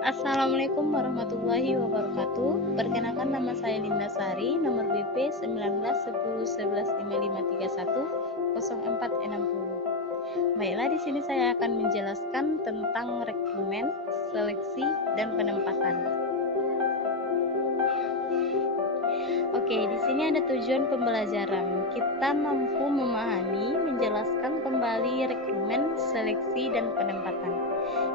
Assalamualaikum warahmatullahi wabarakatuh. Perkenalkan, nama saya Linda Sari, nomor BP 19101155310460. Baiklah, di sini saya akan menjelaskan tentang rekrutmen, seleksi, dan penempatan. Oke, di sini ada tujuan pembelajaran. Kita mampu memahami, menjelaskan kembali rekrutmen, seleksi, dan penempatan.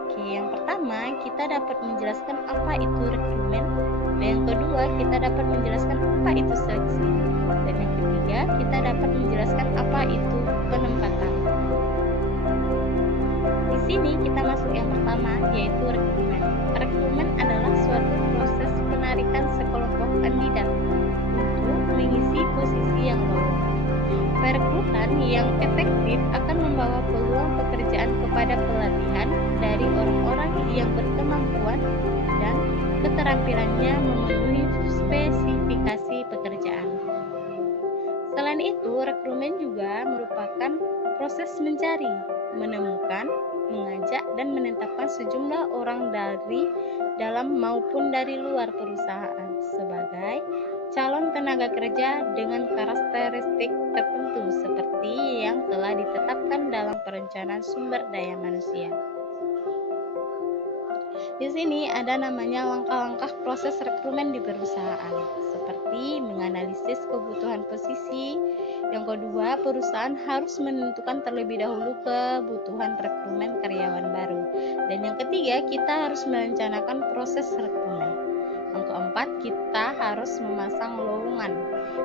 Oke, yang pertama, kita dapat menjelaskan apa itu rekrutmen, dan yang kedua, kita dapat menjelaskan apa itu seleksi, dan yang ketiga, kita dapat menjelaskan apa itu penempatan. Di sini kita masuk yang pertama, yaitu rekrutmen. Rekrutmen adalah suatu proses penarikan sekelompok kandidat untuk mengisi posisi yang lowong. Perekrutan yang efektif akan membawa peluang pekerjaan kepada pelatihan dari orang-orang yang berkemampuan dan keterampilannya memenuhi spesifikasi pekerjaan. Selain itu, rekrutmen juga merupakan proses mencari, menemukan, mengajak, dan menetapkan sejumlah orang dari dalam maupun dari luar perusahaan sebagai calon tenaga kerja dengan karakteristik tertentu seperti yang telah ditetapkan dalam perencanaan sumber daya manusia. Di sini ada namanya langkah-langkah proses rekrutmen di perusahaan, seperti menganalisis kebutuhan posisi. Yang kedua, perusahaan harus menentukan terlebih dahulu kebutuhan rekrutmen karyawan baru. Dan yang ketiga, kita harus merencanakan proses rekrutmen. Yang keempat, kita harus memasang lowongan.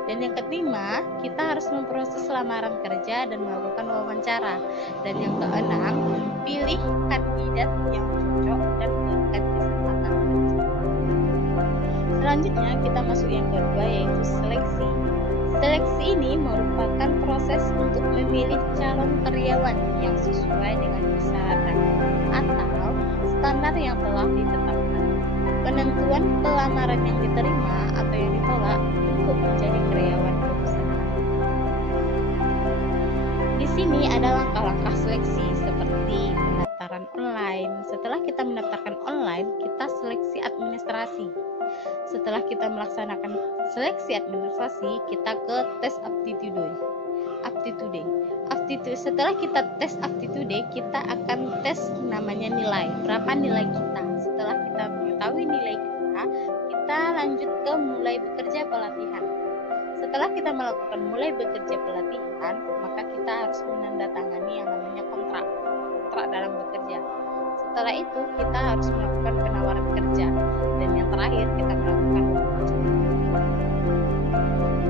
Dan yang kelima, kita harus memproses lamaran kerja dan melakukan wawancara. Dan yang keenam, pilih kandidat yang cocok dan berikan kesempatan kerja. Selanjutnya kita masuk yang kedua, yaitu seleksi. Seleksi ini merupakan proses untuk memilih calon karyawan yang sesuai dengan persyaratan atau standar yang telah ditetapkan. Penentuan pelamaran yang diterima atau yang ditolak untuk menjadi karyawan perusahaan. Di sini ada langkah-langkah seleksi seperti pendaftaran online. Setelah kita mendaftarkan online, kita seleksi administrasi. Setelah kita melaksanakan seleksi administrasi, kita ke tes aptitude. Setelah kita tes aptitude, kita akan tes namanya nilai. Berapa nilai kita? Setelah kita mengetahui nilai kita lanjut ke mulai bekerja pelatihan. Setelah kita melakukan mulai bekerja pelatihan, maka kita harus menandatangani yang namanya kontrak dalam bekerja. Setelah itu kita harus melakukan penawaran kerja, dan yang terakhir kita melakukan wawancara.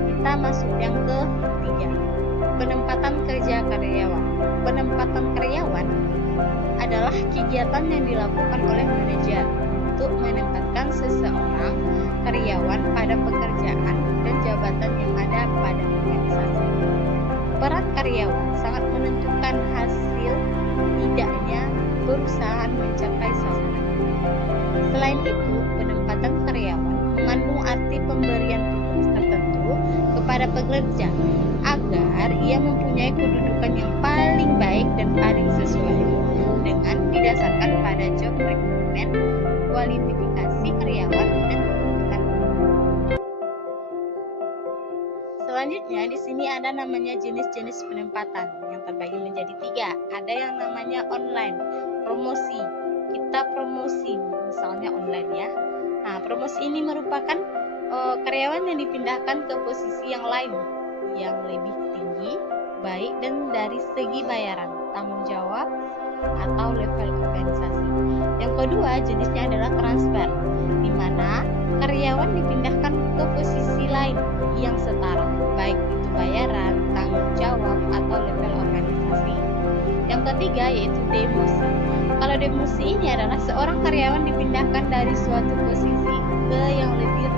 Kita masuk yang ketiga, penempatan kerja karyawan. Penempatan karyawan adalah kegiatan yang dilakukan oleh manajer untuk menempatkan seseorang karyawan pada pekerjaan dan jabatan yang ada pada organisasi. Peran karyawan sangat menentukan hasil tidaknya perusahaan mencapai sasaran. Selain itu, penempatan karyawan mengandung arti pemberian tugas tertentu kepada pekerja agar ia mempunyai kedudukan yang paling baik dan paling sesuai dengan didasarkan pada job requirement, kualifikasi karyawan, dan kebutuhan. Selanjutnya di sini ada namanya jenis-jenis penempatan yang terbagi menjadi 3. Ada yang namanya online, promosi. Kita promosi misalnya online ya. Nah, promosi ini merupakan karyawan yang dipindahkan ke posisi yang lain yang lebih tinggi, baik dan dari segi bayaran, tanggung jawab, atau level organisasi. Yang kedua jenisnya adalah transfer, di mana karyawan dipindahkan ke posisi lain yang setara, baik itu bayaran, tanggung jawab, atau level organisasi. Yang ketiga yaitu demosi. Kalau demosi ini adalah seorang karyawan dipindahkan dari suatu posisi ke yang lebih